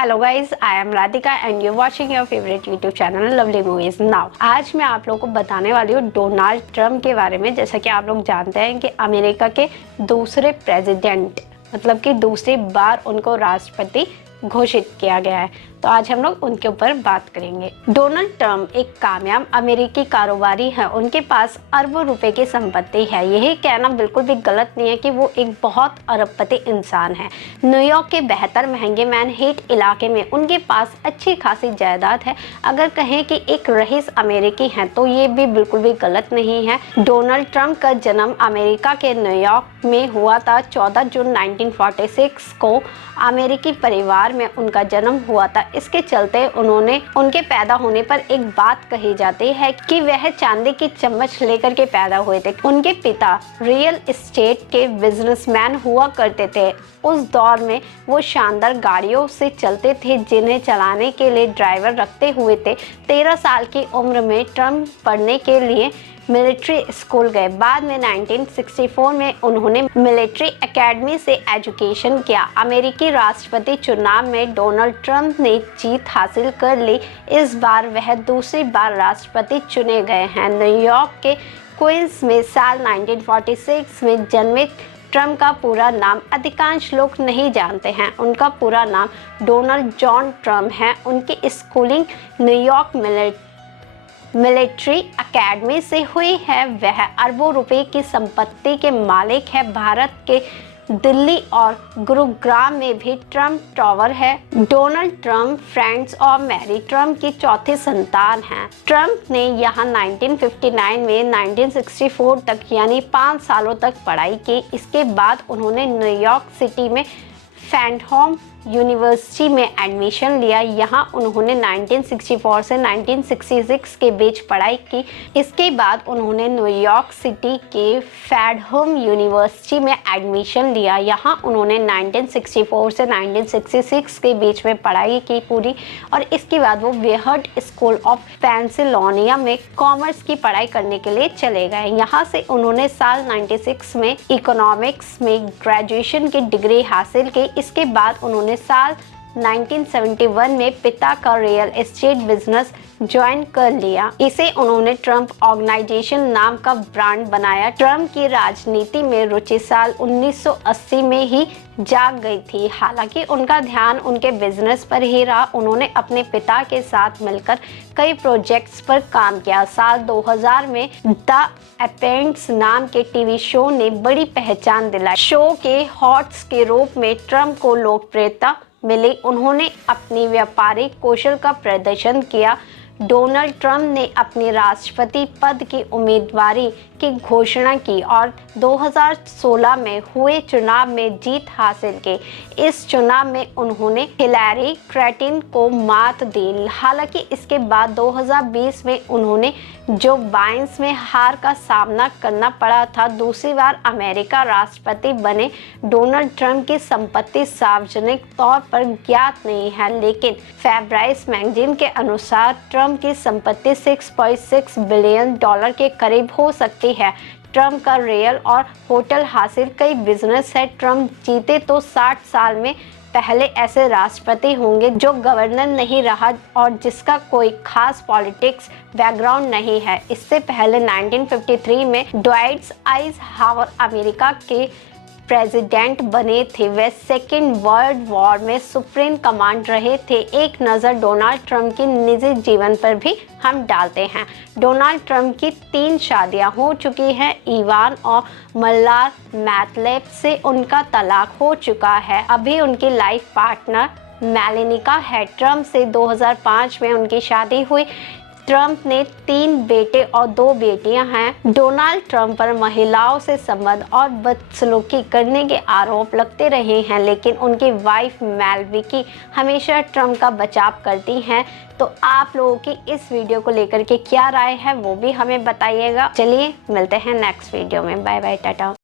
Hello guys, I am Radhika and you watching your favourite YouTube channel lovely movies now. आज मैं आप लोगों को बताने वाली हूँ डोनाल्ड ट्रम्प के बारे में। जैसा कि आप लोग जानते हैं कि अमेरिका के दूसरे प्रेसिडेंट मतलब कि दूसरी बार उनको राष्ट्रपति घोषित किया गया है, तो आज हम लोग उनके ऊपर बात करेंगे। डोनाल्ड ट्रम्प एक कामयाब अमेरिकी कारोबारी है। उनके पास अरबों रुपए की संपत्ति है। यही कहना बिल्कुल भी गलत नहीं है कि वो एक बहुत अरबपति इंसान है। न्यूयॉर्क के बेहतर महंगे मैनहट्टन इलाके में उनके पास अच्छी खासी जायदाद है। अगर कहें कि एक रईस अमेरिकी हैं तो ये भी बिल्कुल भी गलत नहीं है। डोनाल्ड ट्रम्प का जन्म अमेरिका के न्यूयॉर्क में हुआ था। 14 जून 1946 को अमेरिकी परिवार में उनका जन्म हुआ था। इसके चलते उनके पैदा होने पर एक बात कही जाती है कि वह चांदी की चम्मच लेकर के पैदा हुए थे। उनके पिता रियल एस्टेट के बिजनेसमैन हुआ करते थे। उस दौर में वो शानदार गाड़ियों से चलते थे जिन्हें चलाने के लिए ड्राइवर रखते हुए थे। 13 साल की उम्र में ट्रम्प पढ़ने के लिए मिलिट्री स्कूल गए। बाद में 1964 में उन्होंने मिलिट्री एकेडमी से एजुकेशन किया। अमेरिकी राष्ट्रपति चुनाव में डोनाल्ड ट्रम्प ने जीत हासिल कर ली। इस बार वह दूसरी बार राष्ट्रपति चुने गए हैं। न्यूयॉर्क के क्वींस में साल 1946 में जन्मे ट्रम्प का पूरा नाम अधिकांश लोग नहीं जानते हैं। उनका पूरा नाम डोनाल्ड जॉन ट्रम्प है। उनकी स्कूलिंग न्यूयॉर्क मिलिट्री एकेडमी से हुई है। वह अरबों रुपए की संपत्ति के मालिक है। भारत के दिल्ली और गुरुग्राम में भी ट्रम्प टावर है। डोनाल्ड ट्रम्प फ्रेंड्स और मैरी ट्रम्प की चौथी संतान हैं। ट्रम्प ने यहाँ 1959 में 1964 तक यानी 5 सालों तक पढ़ाई की। इसके बाद उन्होंने न्यूयॉर्क सिटी में फैंडहोम यूनिवर्सिटी में एडमिशन लिया। यहाँ उन्होंने 1964 से 1966 के बीच पढ़ाई की। इसके बाद उन्होंने न्यूयॉर्क सिटी के फैंडहोम यूनिवर्सिटी में एडमिशन लिया। यहाँ उन्होंने 1964 से 1966 के बीच में पढ़ाई की पूरी, और इसके बाद वो वेहर्ड स्कूल ऑफ पेंसिल्वेनिया में कॉमर्स की पढ़ाई करने के लिए चले गए। यहाँ से उन्होंने साल 96 में इकोनॉमिक्स में ग्रेजुएशन की डिग्री हासिल की। इसके बाद उन्होंने साल 1971 में पिता का रियल एस्टेट बिजनेस ज्वाइन कर लिया। इसे उन्होंने ट्रम्प ऑर्गेनाइजेशन नाम का ब्रांड बनाया। ट्रम्प की राजनीति में रुचि साल 1980 में ही जाग गई थी। हालांकि उनका ध्यान उनके बिजनेस पर ही रहा। उन्होंने अपने पिता के साथ मिलकर कई प्रोजेक्ट्स पर काम किया। साल 2000 में द अप्रेंटिस नाम के टीवी शो ने बड़ी पहचान दिलाई। शो के हॉट्स के रूप में ट्रम्प को लोकप्रियता मिली। उन्होंने अपनी व्यापारिक कौशल का प्रदर्शन किया। डोनाल्ड ट्रम्प ने अपनी राष्ट्रपति पद की उम्मीदवारी की घोषणा की और 2016 में हुए चुनाव में जीत हासिल की। इस चुनाव में उन्होंने हिलैरी क्लिंटन को मात दी। हालांकि इसके बाद 2020 में उन्होंने जो बाइडेन में हार का सामना करना पड़ा था। दूसरी बार अमेरिका राष्ट्रपति बने। डोनाल्ड ट्रम्प की संपत्ति सार्वजनिक तौर पर ज्ञात नहीं है, लेकिन फोर्ब्स मैगजीन के अनुसार ट्रम्प की संपत्ति $6.6 बिलियन के करीब हो सकती है। ट्रम्प का रियल और होटल हासिल कई बिजनेस है। ट्रम्प जीते तो 60 साल में पहले ऐसे राष्ट्रपति होंगे जो गवर्नर नहीं रहा और जिसका कोई खास पॉलिटिक्स बैकग्राउंड नहीं है। इससे पहले 1953 में ड्वाइट आइज़नहावर अमेरिका के प्रेसिडेंट बने थे। वे सेकेंड वर्ल्ड वॉर में सुप्रीम कमांड रहे थे। एक नज़र डोनाल्ड ट्रम्प की निजी जीवन पर भी हम डालते हैं। डोनाल्ड ट्रम्प की 3 शादियां हो चुकी हैं। इवान और मल्लार मैटलेब से उनका तलाक हो चुका है। अभी उनकी लाइफ पार्टनर मेलानिका है। ट्रम्प से 2005 में उनकी शादी हुई। ट्रम्प ने 3 बेटे और 2 बेटियां हैं। डोनाल्ड ट्रम्प पर महिलाओं से संबंध और बदसलूकी करने के आरोप लगते रहे हैं, लेकिन उनकी वाइफ मेलानिका हमेशा ट्रम्प का बचाव करती हैं। तो आप लोगों की इस वीडियो को लेकर के क्या राय है वो भी हमें बताइएगा। चलिए मिलते हैं नेक्स्ट वीडियो में। Bye bye, Tata.